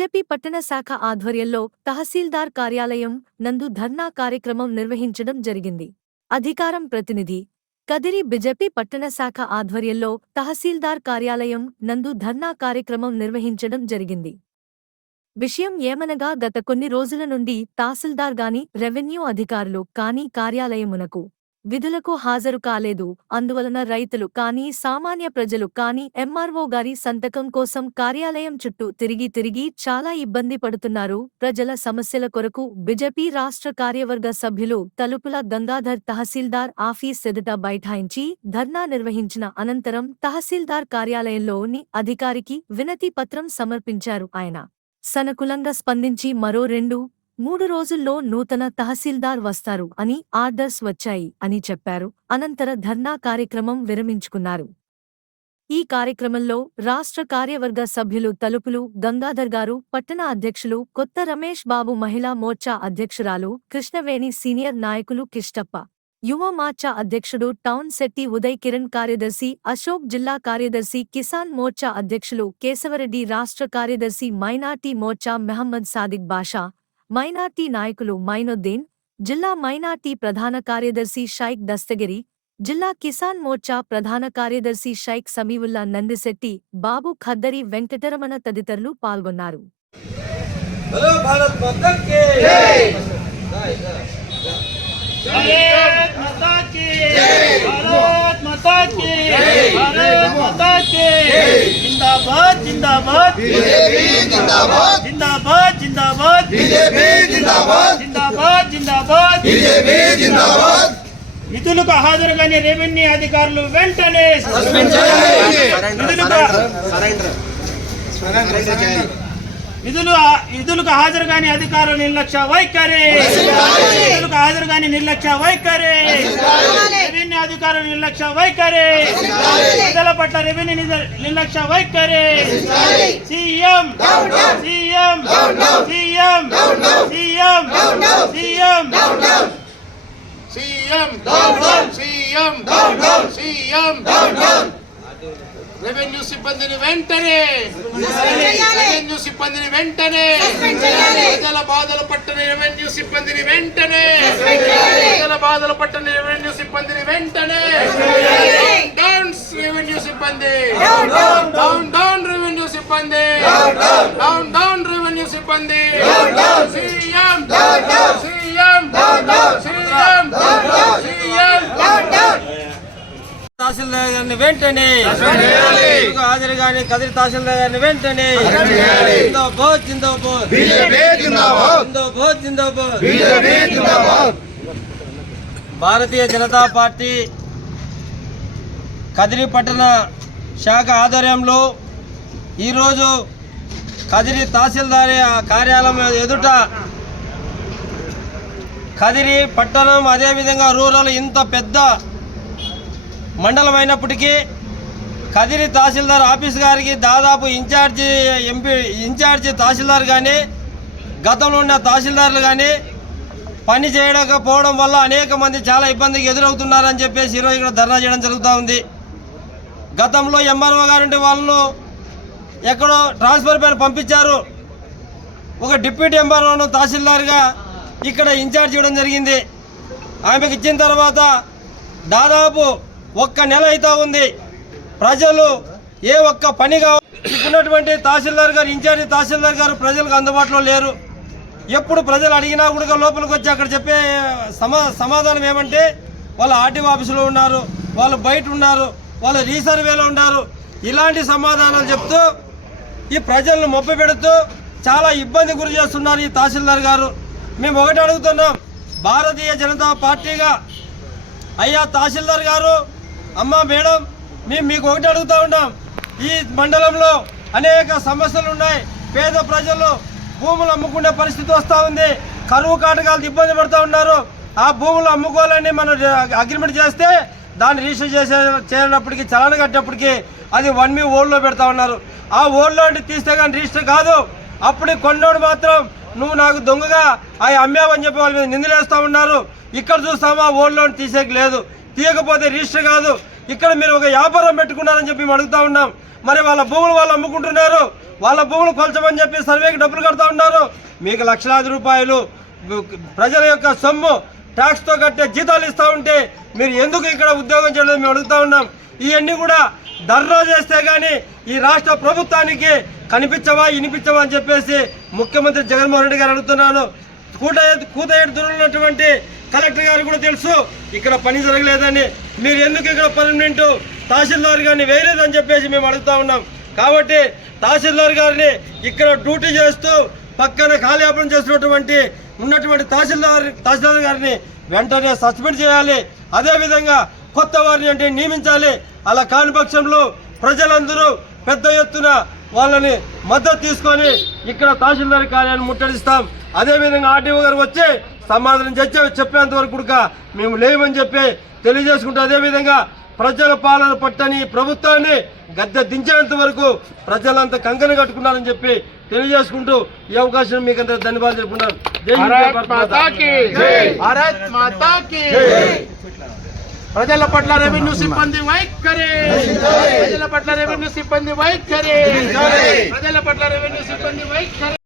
BJP పట్టణ శాఖ ఆధ్వర్యంలో తహసీల్దార్ కార్యాలయం నందు ధర్నా కార్యక్రమం నిర్వహించడం జరిగింది. అధికారం ప్రతినిధి కదిరి బీజేపీ పట్టణ శాఖ ఆధ్వర్యంలో తహసీల్దార్ కార్యాలయం నందు ధర్నా కార్యక్రమం నిర్వహించడం జరిగింది. విషయం ఏమనగా గత కొన్ని రోజుల నుండి తహసీల్దార్ గాని రెవెన్యూ అధికారులు కానీ కార్యాలయమునకు విధులకు హాజరు కాలేదు. అందువలన రైతులు కానీ సామాన్య ప్రజలు కానీ ఎంఆర్ఓ గారి సంతకం కోసం కార్యాలయం చుట్టూ తిరిగి చాలా ఇబ్బంది పడుతున్నారు. ప్రజల సమస్యల కొరకు బీజేపీ రాష్ట్ర కార్యవర్గ సభ్యులు తలుపుల గంగాధర్ తహసీల్దార్ ఆఫీస్ ఎదుట బైఠాయించి ధర్నా నిర్వహించిన అనంతరం తహసీల్దార్ కార్యాలయంలోని అధికారికి వినతి పత్రం సమర్పించారు. ఆయన సనకులంగా స్పందించి మరో 2-3 రోజుల్లో నూతన తహసీల్దార్ వస్తారు అని ఆర్డర్స్ వచ్చాయి అని చెప్పారు. అనంతర ధర్నా కార్యక్రమం విరమించుకున్నారు. ఈ కార్యక్రమంలో రాష్ట్ర కార్యవర్గ సభ్యులు తలుపులు గంగాధర్ గారు, పట్టణ అధ్యక్షులు కొత్త రమేష్ బాబు, మహిళా మోర్చా అధ్యక్షురాలు కృష్ణవేణి, సీనియర్ నాయకులు కిష్టప్ప, యువ మోర్చా అధ్యక్షుడు టౌన్ శెట్టి ఉదయ్, కిరణ్ కార్యదర్శి అశోక్, జిల్లా కార్యదర్శి కిసాన్ మోర్చా అధ్యక్షులు కేశవరెడ్డి, రాష్ట్ర కార్యదర్శి మైనార్టీ మోర్చా మెహమ్మద్ సాదిక్ బాషా, మైనార్టీ నాయకులు మైనుద్దీన్, జిల్లా మైనార్టీ ప్రధాన కార్యదర్శి షైక్ దస్తగిరి, జిల్లా కిసాన్ మోర్చా ప్రధాన కార్యదర్శి షైక్ సమీవుల్లా, నందిశెట్టి బాబు, ఖద్దరి వెంకటరమణ తదితరులు పాల్గొన్నారు. भारत माता की भारत माता की भारत माता की जिंदाबाद जिंदाबाद बीजेपी जिंदाबाद जिंदाबाद जिंदाबाद बीजेपी जिंदाबाद जिंदाबाद जिंदाबाद बीजेपी जिंदाबाद నిధులకు హాజరు కాని రెవెన్యూ అధికారులు వెంటనే సస్పెండ్ చేయాలి. నిధులకు హాజరు కాని అధికారులు నిర్లక్ష్య వైఖరి, నిధులకు హాజరు కాని నిర్లక్ష్య వైఖరి, రెవెన్యూ అధికారులు నిర్లక్ష్య వైఖరి, నిధుల పట్ల రెవెన్యూ నిర్లక్ష్య వైఖరి. CM CM CM CM CM CM CM CM revenue సిబ్బందిని వెంటనే రెవెన్యూ సిబ్బందిని వెంటనే ప్రజల బాధలు పట్టిన రెవెన్యూ సిబ్బందిని వెంటనే ప్రజల బాధలు పట్టిన రెవెన్యూ సిబ్బందిని వెంటనే డౌన్ రెవెన్యూ సిబ్బంది డౌన్ డౌన్ రెవెన్యూ సిబ్బంది డౌన్ డౌన్ రెవెన్యూ సిబ్బంది సీఎం సీఎం సీఎం సీఎం తహసీల్దార్ గారిని వెంటనే హాజరు గాని కదిరి తహసీల్దార్ గారిని వెంటనే జిందాబాద్ జిందాబాద్ బీజేపీ జిందాబాద్ జిందాబాద్ జిందాబాద్ బీజేపీ జిందాబాద్. భారతీయ జనతా పార్టీ కదిరి పట్టణ శాఖ ఆధ్వర్యంలో ఈరోజు కదిరి తహసీల్దార్ కార్యాలయం ఎదుట కదిరి పట్టణం అదేవిధంగా రూరల్ ఇంత పెద్ద మండలం అయినప్పటికీ కదిరి తహసీల్దార్ ఆఫీస్ గారికి దాదాపు ఇన్ఛార్జి తహసీల్దార్ కానీ గతంలో ఉన్న తహసీల్దార్లు కానీ పని చేయకపోవడం వల్ల అనేక మంది చాలా ఇబ్బందికి ఎదురవుతున్నారని చెప్పేసి ఈరోజు ఇక్కడ ధర్నా చేయడం జరుగుతూ ఉంది. గతంలో ఎంఆర్ఓ గారు వాళ్ళను ఎక్కడో ట్రాన్స్ఫర్ పైన పంపించారు. ఒక డిప్యూటీ ఎంఆర్ఓను తహసీల్దార్గా ఇక్కడ ఇన్ఛార్జ్ ఇవ్వడం జరిగింది. ఆమెకు ఇచ్చిన తర్వాత దాదాపు 1 నెల అవుతా ఉంది. ప్రజలు ఏ ఒక్క పని కావాలన్నటువంటి తహసీల్దార్ గారు, ఇన్ఛార్జి తహసీల్దార్ గారు ప్రజలకు అందుబాటులో లేరు. ఎప్పుడు ప్రజలు అడిగినా కూడా లోపలికి వచ్చి అక్కడ చెప్పే సమాధానం ఏమంటే వాళ్ళు ఆర్టీఓ ఆఫీసులో ఉన్నారు, వాళ్ళు బయట ఉన్నారు, వాళ్ళు రీసర్వేలో ఉన్నారు. ఇలాంటి సమాధానాలు చెప్తూ ఈ ప్రజలను మొప్ప పెడుతూ చాలా ఇబ్బంది గురి చేస్తున్నారు ఈ తహసీల్దార్ గారు. మేము ఒకటి అడుగుతున్నాం, భారతీయ జనతా పార్టీగా అయ్యా తహసీల్దార్ గారు, అమ్మ మేడం, మేము మీకు ఒకటి అడుగుతూ ఉన్నాం. ఈ మండలంలో అనేక సమస్యలు ఉన్నాయి. పేద ప్రజలు భూములు అమ్ముకునే పరిస్థితి వస్తూ ఉంది. కరువు కాటకాలు ఇబ్బంది పడుతూ ఉన్నారు. ఆ భూములు అమ్ముకోవాలని మనం అగ్రిమెంట్ చేస్తే దాన్ని రిజిస్టర్ చేయనప్పటికీ, చలాన కట్టినప్పటికీ అది 1 ఓల్డ్లో పెడతా ఉన్నారు. ఆ ఓల్డ్లో అంటే తీస్తే కానీ రిజిస్టర్ కాదు. అప్పుడు కొన్నోడు మాత్రం నువ్వు నాకు దొంగగా అవి అమ్మావని చెప్పి వాళ్ళ మీద నిందలేస్తూ ఉన్నారు. ఇక్కడ చూస్తామా ఓల్డ్ లోన్ తీసేకి లేదు, తీయకపోతే రిజిస్టర్ కాదు. ఇక్కడ మీరు ఒక వ్యాపారం పెట్టుకున్నారని చెప్పి మేము అడుగుతా ఉన్నాం. మరి వాళ్ళ భూములు వాళ్ళు అమ్ముకుంటున్నారు, వాళ్ళ భూములు కొల్చమని చెప్పి సర్వేకి డబ్బులు కడతా ఉన్నారు. మీకు లక్షలాది రూపాయలు ప్రజల యొక్క సొమ్ము ట్యాక్స్తో కట్టే జీతాలు ఇస్తూ ఉంటే మీరు ఎందుకు ఇక్కడ ఉద్యోగం చేయడం మేము అడుగుతా ఉన్నాం. ఇవన్నీ కూడా ధర్నా చేస్తే కానీ ఈ రాష్ట్ర ప్రభుత్వానికి కనిపించవా వినిపించవా అని చెప్పేసి ముఖ్యమంత్రి జగన్మోహన్ రెడ్డి గారు అడుగుతున్నాను. కూతయేడు దూరున్నటువంటి కలెక్టర్ గారు కూడా తెలుసు ఇక్కడ పని జరగలేదని. మీరు ఎందుకు ఇక్కడ పర్మనెంట్ తహసీల్దార్ గారిని వేయలేదని చెప్పేసి మేము అడుగుతా ఉన్నాం. కాబట్టి తహసీల్దార్ గారిని ఇక్కడ డ్యూటీ చేస్తూ పక్కన కాలయాపన చేస్తున్నటువంటి తహసీల్దార్ గారిని వెంటనే సస్పెండ్ చేయాలి. అదేవిధంగా కొత్త వారిని అంటే నియమించాలి. అలా కాని పక్షంలో ప్రజలందరూ పెద్ద ఎత్తున వాళ్ళని మద్దతు తీసుకొని ఇక్కడ తహసీల్దార్ కార్యాలయాన్ని ముట్టడిస్తాం. అదేవిధంగా ఆర్టీఓ గారు వచ్చి సమాధానం చెప్పేంత వరకు కూడా మేము లేవని చెప్పి తెలియజేసుకుంటూ, అదేవిధంగా ప్రజల పాలన పట్టని ప్రభుత్వాన్ని గద్దె దించేంత వరకు ప్రజలంతా కంకణ కట్టుకున్నారని చెప్పి తెలియజేసుకుంటూ ఈ అవకాశం మీకు అందరూ ధన్యవాదాలు చెప్పుకున్నాను. ప్రజల పట్ల రెవెన్యూ సిబ్బంది వైఖరి, ప్రజల పట్ల రెవెన్యూ సిబ్బంది వైఖరి, ప్రజల పట్ల రెవెన్యూ సిబ్బంది వైఖరి.